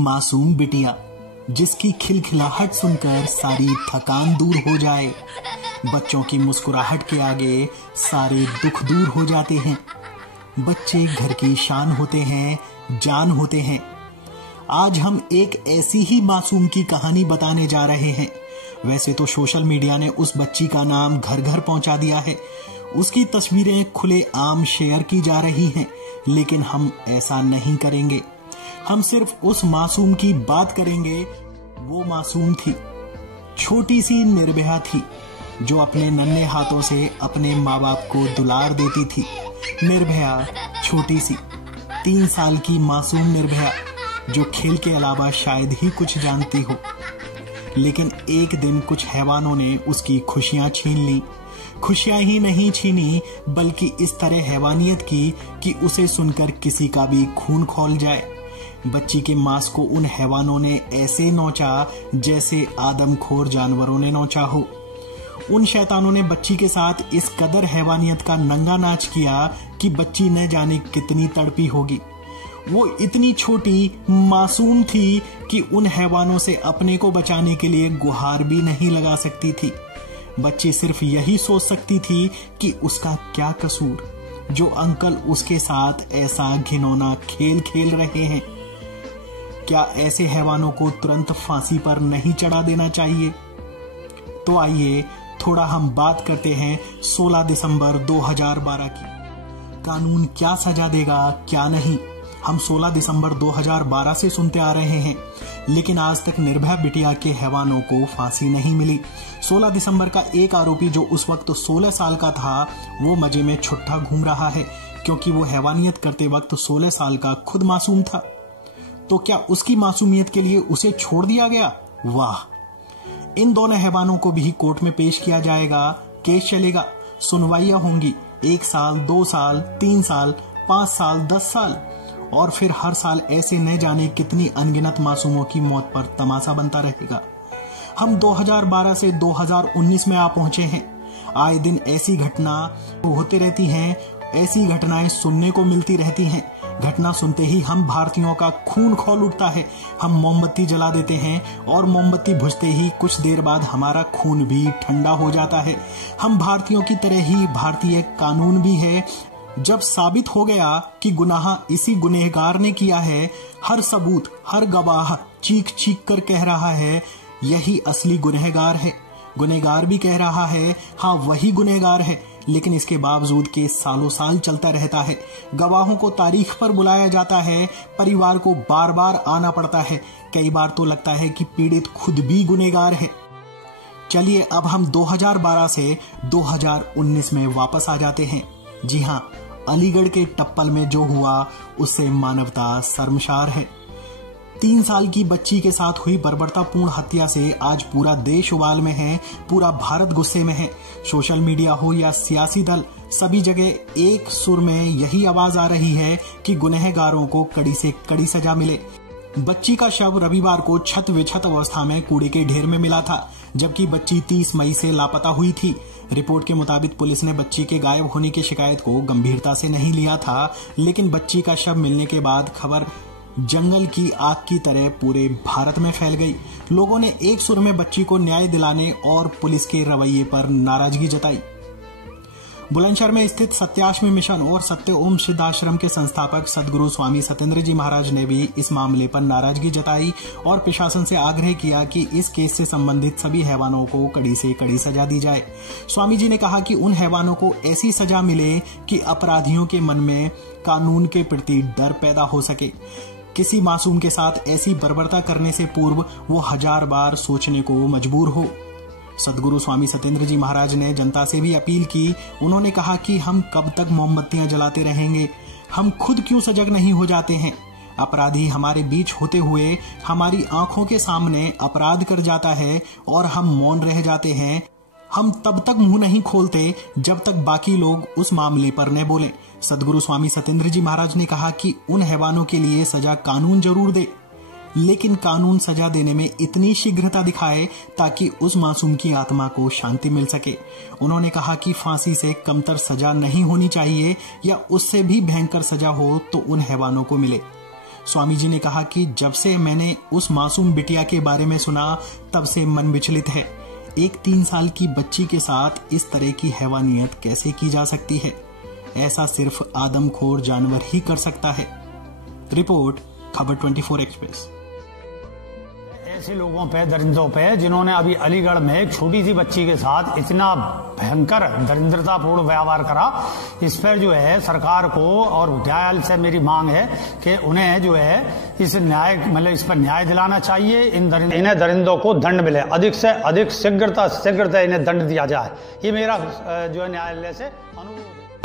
मासूम बिटिया जिसकी खिलखिलाहट सुनकर सारी थकान दूर हो जाए। बच्चों की मुस्कुराहट के आगे सारे दुख दूर हो जाते हैं। बच्चे घर की शान होते हैं, जान होते हैं। आज हम एक ऐसी ही मासूम की कहानी बताने जा रहे हैं। वैसे तो सोशल मीडिया ने उस बच्ची का नाम घर घर पहुंचा दिया है, उसकी तस्वीरें खुले आम शेयर की जा रही हैं, लेकिन हम ऐसा नहीं करेंगे। हम सिर्फ उस मासूम की बात करेंगे। वो मासूम थी, छोटी सी निर्भया थी, जो अपने नन्हे हाथों से अपने माँ बाप को दुलार देती थी। निर्भया छोटी सी 3 साल की मासूम निर्भया, जो खेल के अलावा शायद ही कुछ जानती हो। लेकिन एक दिन कुछ हैवानों ने उसकी खुशियां छीन ली। खुशियां ही नहीं छीनी, बल्कि इस तरह हैवानियत की कि उसे सुनकर किसी का भी खून खौल जाए। बच्ची के मांस को उन हैवानों ने ऐसे नोचा जैसे आदमखोर जानवरों ने नोचा हो। उन शैतानों ने बच्ची के साथ इस कदर हैवानियत का नंगा नाच किया कि बच्ची न जाने कितनी तड़पी होगी। वो इतनी छोटी मासूम थी कि उन हैवानों से अपने को बचाने के लिए गुहार भी नहीं लगा सकती थी। बच्ची सिर्फ यही सोच सकती थी कि उसका क्या कसूर, जो अंकल उसके साथ ऐसा घिनौना खेल खेल रहे हैं। क्या ऐसे हैवानों को तुरंत फांसी पर नहीं चढ़ा देना चाहिए? तो आइए थोड़ा हम बात करते हैं 16 दिसंबर 2012 की। कानून क्या सजा देगा, क्या नहीं, हम 16 दिसंबर 2012 से सुनते आ रहे हैं, लेकिन आज तक निर्भया बिटिया के हैवानों को फांसी नहीं मिली। 16 दिसंबर का एक आरोपी, जो उस वक्त 16 साल का था, वो मजे में छुट्टा घूम रहा है, क्योंकि वो हैवानियत करते वक्त 16 साल का खुद मासूम था। तो क्या उसकी मासूमियत के लिए उसे छोड़ दिया गया? वाह! इन दोनों हैवानों को भी कोर्ट में पेश किया जाएगा, केस चलेगा, सुनवाइयां होंगी। 1 साल, 2 साल, 3 साल, 5 साल, 10 साल, और फिर हर साल ऐसे न जाने कितनी अनगिनत मासूमों की मौत पर तमाशा बनता रहेगा। हम 2012 से 2019 में आ पहुंचे हैं। आए दिन ऐसी घटना होती रहती हैं, ऐसी घटनाएं सुनने को मिलती रहती हैं। घटना सुनते ही हम भारतीयों का खून खौल उठता है। हम मोमबत्ती जला देते हैं और मोमबत्ती बुझते ही कुछ देर बाद हमारा खून भी ठंडा हो जाता है। हम भारतीयों की तरह ही भारतीय कानून भी है। जब साबित हो गया कि गुनाह इसी गुनहगार ने किया है, हर सबूत, हर गवाह चीख चीख कर कह रहा है यही असली गुनहगार है। गुनहगार भी कह रहा है हाँ वही गुनहगार है, लेकिन इसके बावजूद केस सालों साल चलता रहता है। गवाहों को तारीख पर बुलाया जाता है, परिवार को बार बार आना पड़ता है। कई बार तो लगता है कि पीड़ित खुद भी गुनहगार है। चलिए अब हम 2012 से 2019 में वापस आ जाते हैं। जी हाँ, अलीगढ़ के टप्पल में जो हुआ उससे मानवता शर्मसार है। 3 साल की बच्ची के साथ हुई बर्बरतापूर्ण हत्या से आज पूरा देश उबाल में है, पूरा भारत गुस्से में है। सोशल मीडिया हो या सियासी दल, सभी जगह एक सुर में यही आवाज आ रही है कि गुनहगारों को कड़ी से कड़ी सजा मिले। बच्ची का शव रविवार को छत विछत अवस्था में कूड़े के ढेर में मिला था, जबकि बच्ची 30 मई से लापता हुई थी। रिपोर्ट के मुताबिक पुलिस ने बच्ची के गायब होने की शिकायत को गंभीरता से नहीं लिया था, लेकिन बच्ची का शव मिलने के बाद खबर जंगल की आग की तरह पूरे भारत में फैल गई। लोगों ने एक सुर में बच्ची को न्याय दिलाने और पुलिस के रवैये पर नाराजगी जताई। बुलंदशहर में स्थित सत्याश्रमी मिशन और सत्य ओम सिद्धाश्रम के संस्थापक सदगुरु स्वामी सत्येंद्र जी महाराज ने भी इस मामले पर नाराजगी जताई और प्रशासन से आग्रह किया कि इस केस से संबंधित सभी हैवानों को कड़ी से कड़ी सजा दी जाए। स्वामी जी ने कहा कि उन हैवानों को ऐसी सजा मिले कि अपराधियों के मन में कानून के प्रति डर पैदा हो सके। किसी मासूम के साथ ऐसी बर्बरता करने से पूर्व वो 1000 बार सोचने को मजबूर हो। सदगुरु स्वामी सत्येंद्र जी महाराज ने जनता से भी अपील की। उन्होंने कहा कि हम कब तक मोमबत्तियां जलाते रहेंगे? हम खुद क्यों सजग नहीं हो जाते हैं? अपराधी हमारे बीच होते हुए हमारी आंखों के सामने अपराध कर जाता है और हम मौन रह जाते हैं। हम तब तक मुंह नहीं खोलते जब तक बाकी लोग उस मामले पर न बोलें। सदगुरु स्वामी सत्येंद्र जी महाराज ने कहा कि उन हैवानों के लिए सजा कानून जरूर दे, लेकिन कानून सजा देने में इतनी शीघ्रता दिखाए ताकि उस मासूम की आत्मा को शांति मिल सके। उन्होंने कहा कि फांसी से कमतर सजा नहीं होनी चाहिए, या उससे भी भयंकर सजा हो तो उन हैवानों को मिले। स्वामी जी ने कहा कि जब से मैंने उस मासूम बिटिया के बारे में सुना तब से मन विचलित है। एक 3 साल की बच्ची के साथ इस तरह की हैवानियत कैसे की जा सकती है? ऐसा सिर्फ आदमखोर जानवर ही कर सकता है। रिपोर्ट खबर 24 एक्सप्रेस। ऐसे लोगों पे, दरिंदों पे, जिन्होंने अभी अलीगढ़ में एक छोटी सी बच्ची के साथ इतना भयंकर दरिंद्रतापूर्ण व्यवहार करा, इस पर जो है सरकार को और न्यायालय से मेरी मांग है कि उन्हें जो है इस पर न्याय दिलाना चाहिए। इन्हें दरिंदों को दंड मिले, अधिक से अधिक शीघ्रता इन्हें दंड दिया जाए। ये मेरा जो है न्यायालय से अनुरोध है।